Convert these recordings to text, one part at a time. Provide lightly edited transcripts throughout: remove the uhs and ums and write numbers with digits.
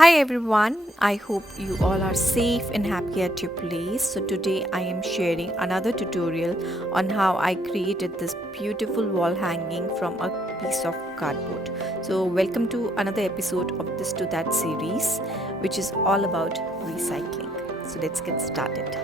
Hi everyone, I hope you all are safe and happy at your place. So today I am sharing another tutorial on how I created this beautiful wall hanging from a piece of cardboard. So welcome to another episode of this to that series, which is all about recycling. So let's get started.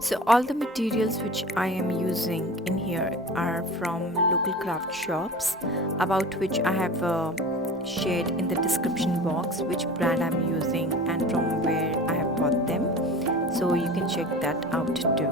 So all the materials which I am using in here are from local craft shops, about which I have shared in the description box which brand I'm using and from where I have bought them. So you can check that out too.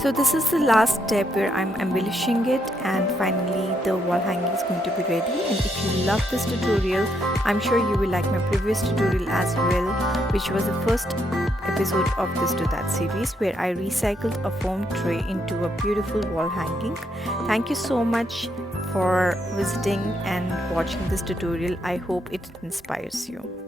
So this is the last step where I'm embellishing it, and finally the wall hanging is going to be ready. And if you love this tutorial, I'm sure you will like my previous tutorial as well, which was the first episode of this to that series where I recycled a foam tray into a beautiful wall hanging. Thank you so much for visiting and watching this tutorial. I hope it inspires you.